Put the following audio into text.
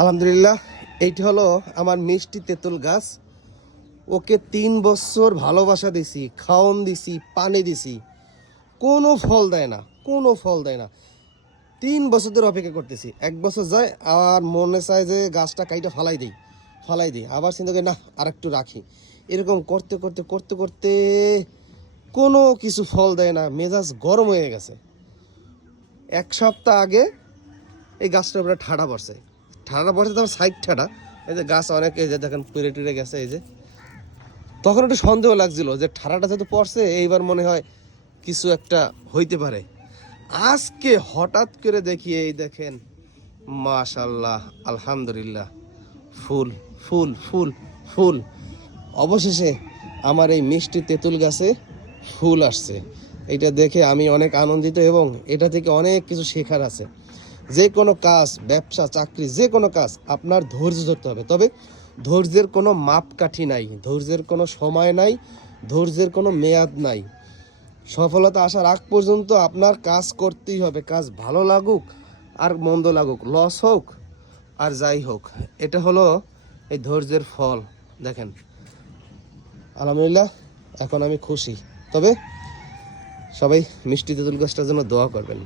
আলহামদুলিল্লাহ, এইটি হলো আমার মিষ্টি তেঁতুল গাছ। ওকে তিন বছর ভালোবাসা দিছি খাওয়ন দিছি, পানি দিছি। কোনো ফল দেয় না, কোনো ফল দেয় না। তিন বছর ধরে অপেক্ষা করতেছি। এক বছর যায়, আর মনে চায় যে গাছটা কাইটা ফালাই দিই ফালাই দিই। আবার চিন্তা করি, না আর একটু রাখি। এরকম করতে করতে করতে করতে কোনো কিছু ফল দেয় না, মেজাজ গরম হয়ে গেছে। এক সপ্তাহ আগে এই গাছটার উপরে ঠাডা পড়ছে। ঠাডা পড়ছে তোমার সাইড ঠাডা এই যে গাছ অনেক, এই যে দেখেন পুড়ে টুড়ে গেছে, এই যে। তখন একটু সন্দেহ লাগছিল যে ঠাড়াটা যেহেতু পড়ছে, এইবার মনে হয় কিছু একটা হইতে পারে। আজকে হঠাৎ করে দেখি, এই দেখেন মাশাল্লাহ আলহামদুলিল্লাহ, ফুল ফুল ফুল ফুল। অবশেষে আমার এই মিষ্টি তেঁতুল গাছে ফুল আসছে। এটা দেখে আমি অনেক আনন্দিত এবং এটা থেকে অনেক কিছু শেখার আছে। যে কোনো কাজ, ব্যবসা, চাকরি, যে কোনো কাজ আপনার ধৈর্য ধরতে হবে। তবে ধৈর্যের কোনো মাপকাঠি নাই, ধৈর্যের কোনো সময় নাই, ধৈর্যের কোনো মেয়াদ নাই। সফলতা আসার আগ পর্যন্ত আপনার কাজ করতেই হবে। কাজ ভালো লাগুক আর মন্দ লাগুক, লস হোক আর যাই হোক, এটা হলো এই ধৈর্যের ফল। দেখেন, আলহামদুলিল্লাহ, এখন আমি খুশি। তবে সবাই মিষ্টি তেঁতুল গাছটার জন্য দোয়া করবেন।